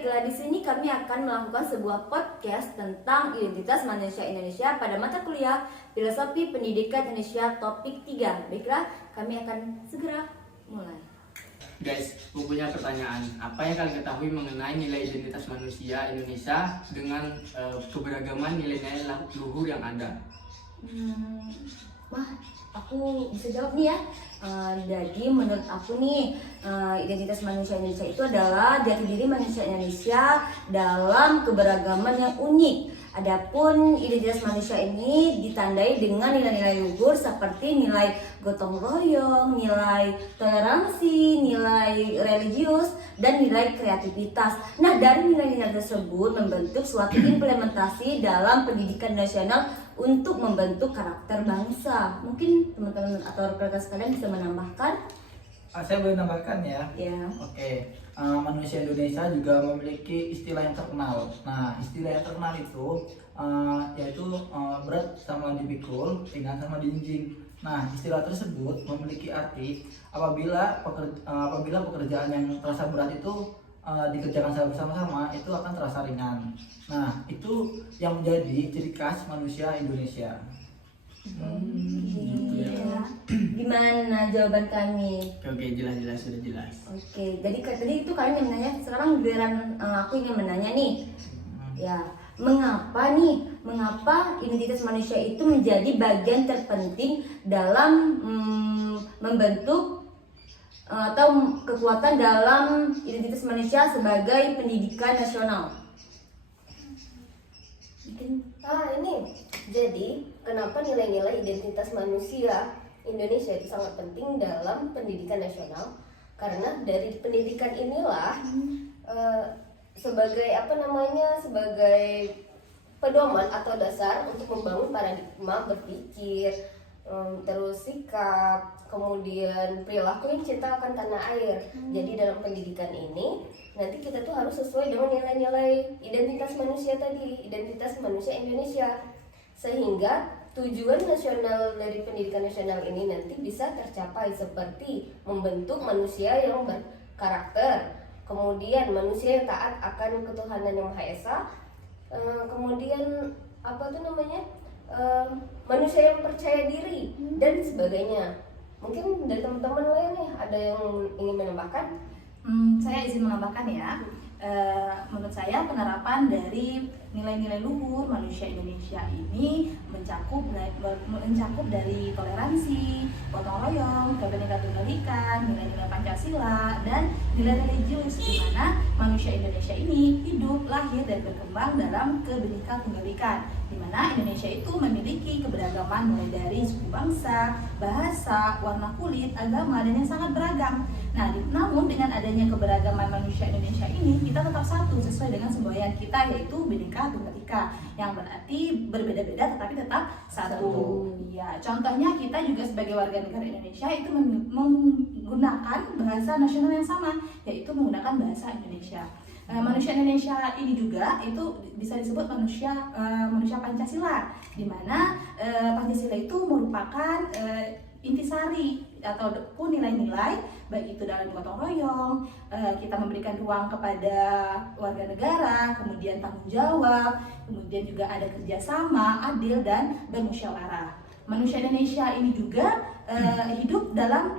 baiklah, di sini kami akan melakukan sebuah podcast tentang identitas manusia Indonesia pada mata kuliah Filosofi Pendidikan Indonesia topik 3. Baiklah, kami akan segera mulai. Guys, aku punya pertanyaan. Apa yang kalian ketahui mengenai nilai identitas manusia Indonesia dengan keberagaman nilai-nilai luhur yang ada? Wah, aku bisa jawab nih ya. Jadi menurut aku nih, identitas manusia Indonesia itu adalah jati diri manusia Indonesia dalam keberagaman yang unik. Adapun identitas manusia ini ditandai dengan nilai-nilai luhur seperti nilai gotong royong, nilai toleransi, nilai religius, dan nilai kreativitas. Nah, dari nilai-nilai tersebut membentuk suatu implementasi dalam pendidikan nasional untuk membentuk karakter bangsa. Mungkin teman-teman atau rekan-rekan sekalian bisa menambahkan? Saya boleh nambahkan ya. Ya. Oke. Manusia Indonesia juga memiliki istilah yang terkenal. Nah, istilah yang terkenal itu yaitu berat sama dipikul, ringan sama dijinjing. Nah, istilah tersebut memiliki arti apabila pekerjaan yang terasa berat itu dikerjakan secara bersama-sama itu akan terasa ringan. Nah, itu yang menjadi ciri khas manusia Indonesia. Gitu ya. Gimana jawaban kami? Oke, jelas sudah jelas. Oke, jadi tadi itu kalian yang menanya, sekarang giliran aku ingin menanya nih. Ya, mengapa identitas manusia itu menjadi bagian terpenting dalam membentuk atau kekuatan dalam identitas manusia sebagai pendidikan nasional? Ini jadi kenapa nilai-nilai identitas manusia Indonesia itu sangat penting dalam pendidikan nasional, karena dari pendidikan inilah sebagai sebagai pedoman atau dasar untuk membangun paradigma berpikir, terus sikap, kemudian perilaku yang cinta akan tanah air. Jadi dalam pendidikan ini nanti kita tuh harus sesuai dengan nilai-nilai identitas manusia tadi, identitas manusia Indonesia, sehingga tujuan nasional dari pendidikan nasional ini nanti bisa tercapai seperti membentuk manusia yang berkarakter, kemudian manusia yang taat akan ketuhanan yang Maha Esa, kemudian manusia yang percaya diri dan sebagainya. Mungkin dari teman-teman lain nih ada yang ingin menambahkan? Saya izin menambahkan ya. Menurut saya penerapan dari nilai-nilai luhur manusia Indonesia ini mencakup dari toleransi, gotong royong, kebenekaan tunggal ika, nilai-nilai Pancasila, dan nilai religius, di mana manusia Indonesia ini hidup, lahir, dan berkembang dalam kebenekaan tunggal ika, di mana Indonesia itu memiliki keberagaman mulai dari suku bangsa, bahasa, warna kulit, agama, dan yang sangat beragam. Nah, namun dengan adanya keberagaman manusia Indonesia ini, kita tetap satu sesuai dengan semboyan kita, yaitu Bhinneka Tunggal Ika, yang berarti berbeda-beda tetapi tetap satu. Ya, contohnya kita juga sebagai warga negara Indonesia itu menggunakan bahasa nasional yang sama, yaitu menggunakan bahasa Indonesia. Manusia Indonesia ini juga itu bisa disebut manusia Pancasila, di mana Pancasila itu merupakan intisari ataupun nilai-nilai, baik itu dalam gotong royong, kita memberikan ruang kepada warga negara, kemudian tanggung jawab, kemudian juga ada kerjasama, adil, dan bermusyawarah. Manusia Indonesia ini juga hidup dalam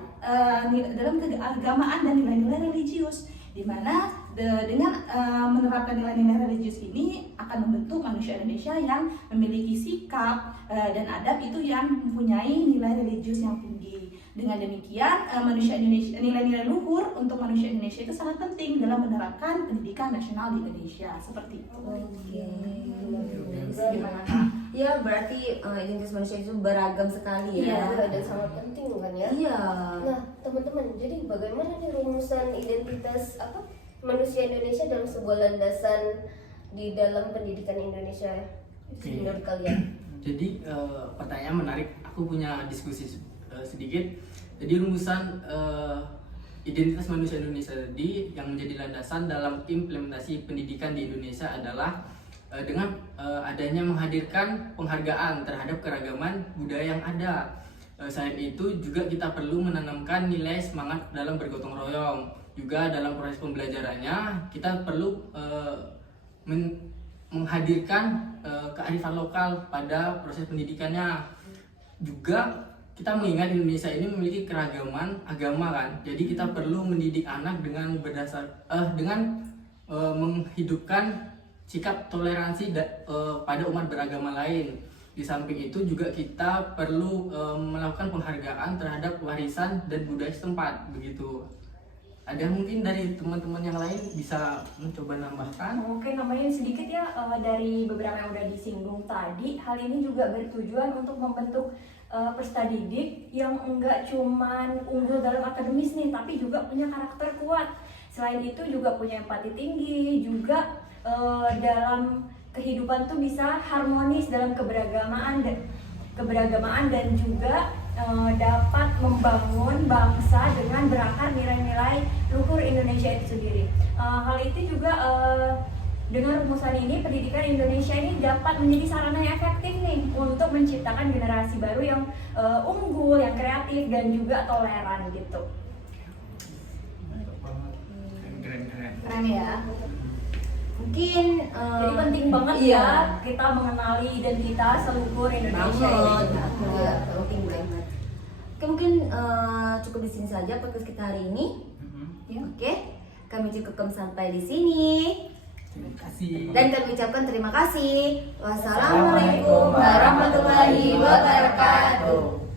keagamaan dan nilai-nilai religius, di mana dengan menerapkan nilai-nilai religius ini akan membentuk manusia Indonesia yang memiliki sikap dan adab itu yang mempunyai nilai religius yang tinggi. Dengan demikian, nilai-nilai luhur untuk manusia Indonesia itu sangat penting dalam menerapkan pendidikan nasional di Indonesia. Seperti itu. Gimana Kak? Ya, berarti identitas manusia itu beragam sekali ya. Iya, dan sangat penting kan ya. Iya. Nah, teman-teman, jadi bagaimana nih rumusan identitas manusia Indonesia dalam sebuah landasan di dalam pendidikan Indonesia menurut kalian? Jadi pertanyaan menarik. Aku punya diskusi sedikit. Jadi rumusan identitas manusia Indonesia tadi yang menjadi landasan dalam implementasi pendidikan di Indonesia adalah dengan adanya menghadirkan penghargaan terhadap keragaman budaya yang ada. Selain itu juga kita perlu menanamkan nilai semangat dalam bergotong royong, juga dalam proses pembelajarannya kita perlu menghadirkan kearifan lokal pada proses pendidikannya. Juga kita mengingat Indonesia ini memiliki keragaman agama kan, jadi kita perlu mendidik anak dengan menghidupkan sikap toleransi pada umat beragama lain. Di samping itu juga kita perlu melakukan penghargaan terhadap warisan dan budaya setempat begitu. Ada mungkin dari teman-teman yang lain bisa mencoba nambahkan? Oke, nambahin sedikit ya dari beberapa yang udah disinggung tadi. Hal ini juga bertujuan untuk membentuk peserta didik yang enggak cuman unggul dalam akademis nih, tapi juga punya karakter kuat. Selain itu juga punya empati tinggi, juga dalam kehidupan tuh bisa harmonis dalam keberagamaan dan juga dapat membangun bangsa dengan berakar nilai-nilai luhur Indonesia itu sendiri. Hal itu juga dengan rumusan ini, pendidikan Indonesia ini dapat menjadi sarana yang efektif nih untuk menciptakan generasi baru yang unggul, yang kreatif dan juga toleran gitu. Keren ya. Mungkin Jadi penting banget iya, ya kita mengenali identitas seluruh Indonesia banget. ini. Iya, penting banget. Oke, mungkin cukup di sini saja podcast kita hari ini. Ya. Oke, kami cukupkan sampai di sini. Terima kasih. Dan kami ucapkan terima kasih. Wassalamualaikum warahmatullahi wabarakatuh.